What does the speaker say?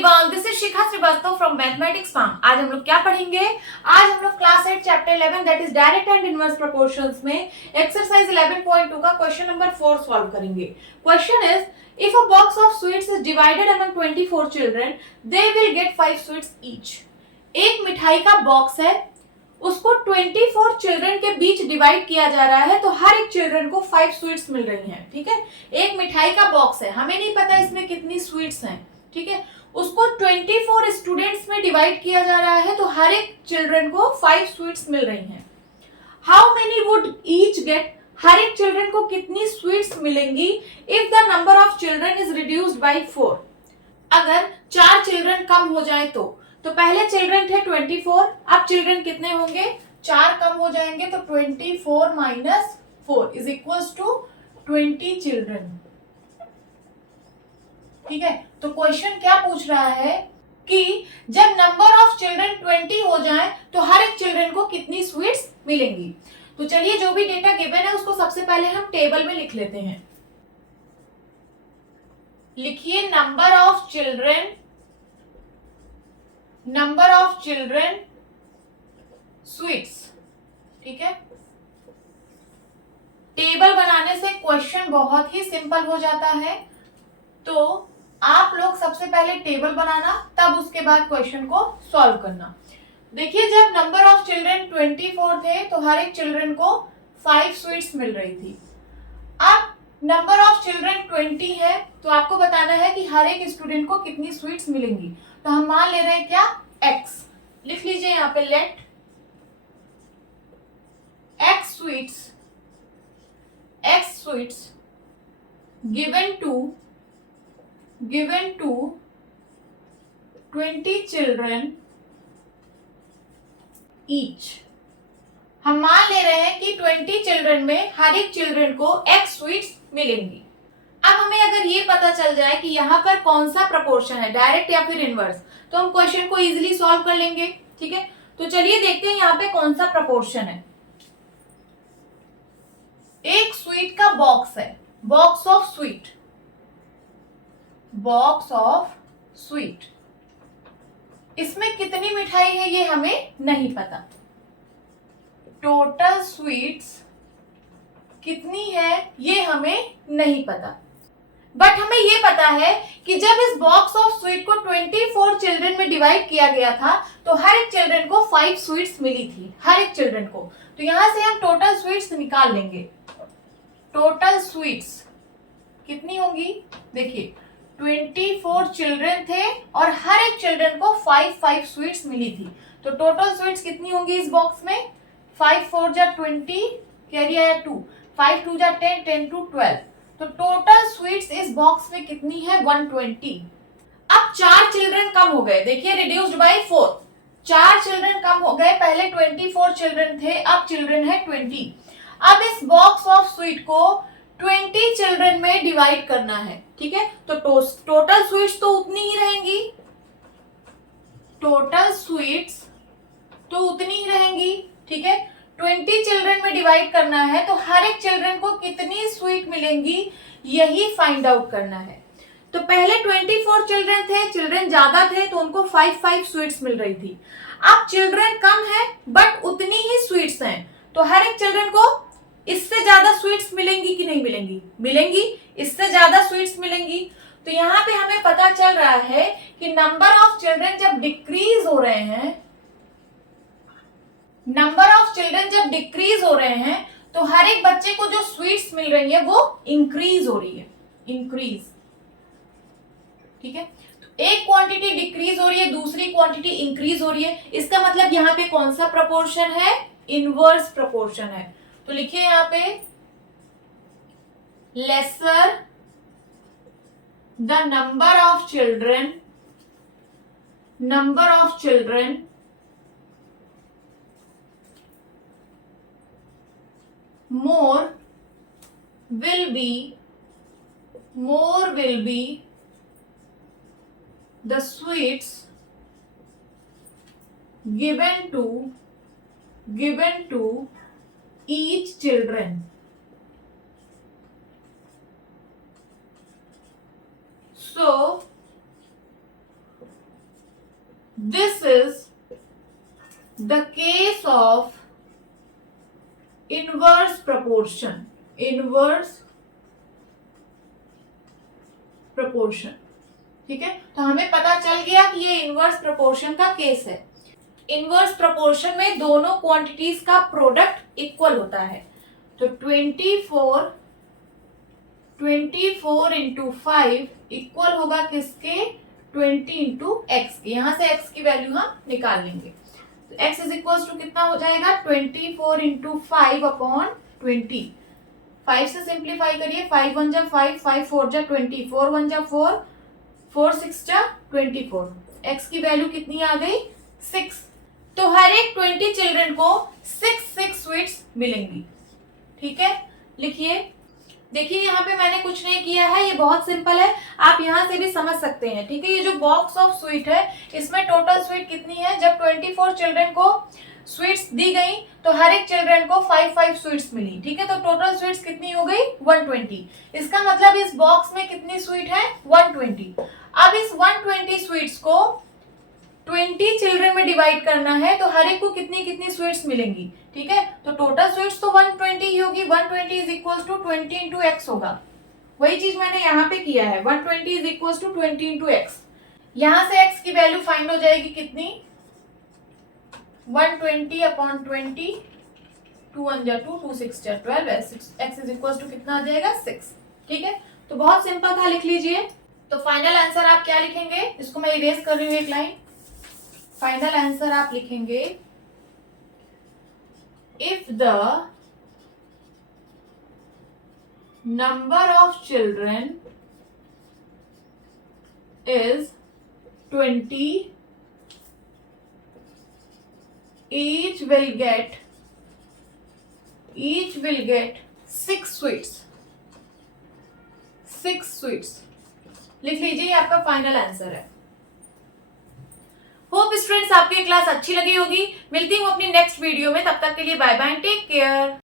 Everyone, this is Shikha Srivastava from mathematics form. आज हम लोग क्या पढ़ेंगे? आज हम लोग class 8 chapter 11 that is direct and inverse proportions में एक्सरसाइज 11.2 का क्वेश्चन नंबर 4 सॉल्व करेंगे। Question is if a box of sweets is divided among 24 children they will get 5 sweets each. एक मिठाई का बॉक्स है, उसको 24 चिल्ड्रन के बीच डिवाइड किया जा रहा है, तो हर एक चिल्ड्रन को 5 स्वीट्स मिल रही हैं। ठीक है, एक मिठाई का बॉक्स है, हमें नहीं पता इसमें कितनी स्वीट्स हैं। ठीक है, उसको 24 स्टूडेंट्स में डिवाइड किया जा रहा है, तो हर एक चिल्ड्रन को 5 स्वीट्स मिल रही हैं। How many would each get? हर एक चिल्ड्रन को कितनी स्वीट्स मिलेंगी if the number of children is reduced by 4। अगर 4 चिल्ड्रन कम हो जाए तो पहले चिल्ड्रन थे 24, अब चिल्ड्रन कितने होंगे? 4 कम हो जाएंगे, तो 24 minus 4 is equals to 20 children. ठीक है, तो क्वेश्चन क्या पूछ रहा है कि जब नंबर ऑफ चिल्ड्रन 20 हो जाए तो हर एक चिल्ड्रन को कितनी स्वीट्स मिलेंगी। तो चलिए, जो भी डेटा गिवन है उसको सबसे पहले हम टेबल में लिख लेते हैं। लिखिए नंबर ऑफ चिल्ड्रन स्वीट्स। ठीक है, टेबल बनाने से क्वेश्चन बहुत ही सिंपल हो जाता है। तो आप लोग सबसे पहले टेबल बनाना, तब उसके बाद क्वेश्चन को सॉल्व करना। देखिए, जब नंबर ऑफ चिल्ड्रन 24 थे तो हर एक चिल्ड्रन को 5 स्वीट्स मिल रही थी। अब नंबर ऑफ चिल्ड्रन 20 है, तो आपको बताना है कि हर एक स्टूडेंट को कितनी स्वीट्स मिलेंगी। तो हम मान ले रहे हैं क्या? x। लिख लीजिए यहाँ पे, let x sweets given to 20 children each. हम मान ले रहे हैं कि 20 चिल्ड्रन में हर एक चिल्ड्रन को x स्वीट्स मिलेंगी। अब हमें अगर ये पता चल जाए कि यहाँ पर कौन सा प्रपोर्शन है, डायरेक्ट या फिर इनवर्स, तो हम क्वेश्चन को इजीली सॉल्व कर लेंगे। ठीक है, तो चलिए देखते हैं यहाँ पे कौन सा प्रपोर्शन है। एक स्वीट का बॉक्स है, बॉक्स ऑफ स्वीट। इसमें कितनी मिठाई है ये हमें नहीं पता। टोटल स्वीट्स कितनी है ये हमें नहीं पता, बट हमें ये पता है कि जब इस बॉक्स ऑफ स्वीट को 24 चिल्ड्रन में डिवाइड किया गया था तो हर एक चिल्ड्रन को 5 स्वीट्स मिली थी, हर एक चिल्ड्रन को। तो यहां से हम टोटल स्वीट्स निकाल लेंगे। टोटल स्वीट्स कितनी होंगी? देखिए, 24 चिल्ड्रन थे और हर एक चिल्ड्रन को 5 स्वीट्स मिली थी। तो टोटल स्वीट्स कितनी होंगी इस बॉक्स में? 5 4 जा 20, कैरी आया 2, 5 2 जा 10, 10 2 12। तो टोटल स्वीट्स इस बॉक्स में कितनी है? 120। अब 4 चिल्ड्रन कम हो गए, देखिए रिड्यूस्ड बाय 4। 4 चिल्ड्रन कम हो गए, पहले 24 चिल्ड्रन थे, अब चिल्ड्रन है 20। अब इस बॉक्स ऑफ स्वीट को 20 चिल्ड्रन में डिवाइड करना है। ठीक है, तो टोटल स्वीट्स तो उतनी ही रहेंगी, टोटल स्वीट्स तो उतनी ही रहेंगी। ठीक है, 20 चिल्ड्रन में डिवाइड करना है, तो हर एक चिल्ड्रन को कितनी स्वीट मिलेंगी यही फाइंड आउट करना है। तो पहले 24 चिल्ड्रन थे, चिल्ड्रन ज्यादा थे, तो उनको 5 स्वीट्स मिल रही थी। अब चिल्ड्रन कम है बट उतनी ही स्वीट्स हैं, तो हर एक चिल्ड्रन को इससे ज्यादा स्वीट्स मिलेंगी कि नहीं मिलेंगी? मिलेंगी, इससे ज्यादा स्वीट्स मिलेंगी। तो यहाँ पे हमें पता चल रहा है कि नंबर ऑफ चिल्ड्रन जब डिक्रीज हो रहे हैं, नंबर ऑफ चिल्ड्रन जब डिक्रीज हो रहे हैं, तो हर एक बच्चे को जो स्वीट्स मिल रही है वो इंक्रीज हो रही है, इंक्रीज। ठीक है, तो एक क्वांटिटी डिक्रीज हो रही है, दूसरी क्वांटिटी इंक्रीज हो रही है। इसका मतलब यहाँ पे कौन सा प्रपोर्शन है? इनवर्स प्रपोर्शन है। तो लिखिए यहाँ पे, lesser the number of children more will be the sweets given to each children. So this is the case of inverse proportion, inverse proportion. ठीक है, तो हमें पता चल गया कि ये इनवर्स प्रपोर्शन का केस है। इनवर्स प्रपोर्शन में दोनों क्वांटिटीज का प्रोडक्ट इक्वल होता है। तो 24 इंटू 5 इक्वल होगा किसके, 20 इंटू एक्स के। यहां से एक्स की वैल्यू हम निकाल लेंगे। तो एक्स इज इक्वल टू कितना हो जाएगा, 24 इंटू 5 अपॉन 20। 5 से सिंप्लीफाई करिए, 5 1 जा 5, 5 4 जा 20, 4 1 जा 4, 4 6 जा 24। एक्स की वैल्यू कितनी आ गई, 6। तो हर एक 20 चिल्ड्रन को 6 स्वीट्स मिलेंगी। ठीक है, लिखिए। देखिए यहाँ पे मैंने कुछ नहीं किया है, ये बहुत सिंपल है, आप यहाँ से भी समझ सकते हैं। ठीक है, ये जो बॉक्स ऑफ स्वीट है इसमें टोटल स्वीट कितनी है, जब 24 चिल्ड्रन को स्वीट्स दी गई तो हर एक चिल्ड्रन को 5 स्वीट्स मिली। ठीक है, तो टोटल स्वीट्स कितनी हो गई, 120। इसका मतलब इस बॉक्स में कितनी स्वीट है, 120। अब इस 120 स्वीट्स को 20 चिल्ड्रन में डिवाइड करना है, तो हर एक को कितनी कितनी स्वीट्स मिलेंगी। ठीक है, तो टोटल स्वीट्स तो 120 ही होगी। 120 is equal to 20 into X होगा। वही चीज मैंने यहाँ पे किया है, 120 is equal to 20 into X. यहां से एक्स की वैल्यू फाइंड हो जाएगी कितनी, 120 अपॉन 20, 2 1 जा 2, 2 6 जा 12, एक्स इज इक्वल टू कितना आ जाएगा, 6। ठीक है, तो बहुत सिंपल था, लिख लीजिए। तो फाइनल आंसर आप क्या लिखेंगे, इसको मैं इरेज कर रही हूँ एक लाइन। फाइनल आंसर आप लिखेंगे, if the number of children is 20, each will get 6 sweets। 6 sweets लिख लीजिए, ये आपका फाइनल आंसर है। होप स्टूडेंट्स आपकी क्लास अच्छी लगी होगी। मिलती हूँ अपनी नेक्स्ट वीडियो में, तब तक के लिए बाय बाय, टेक केयर।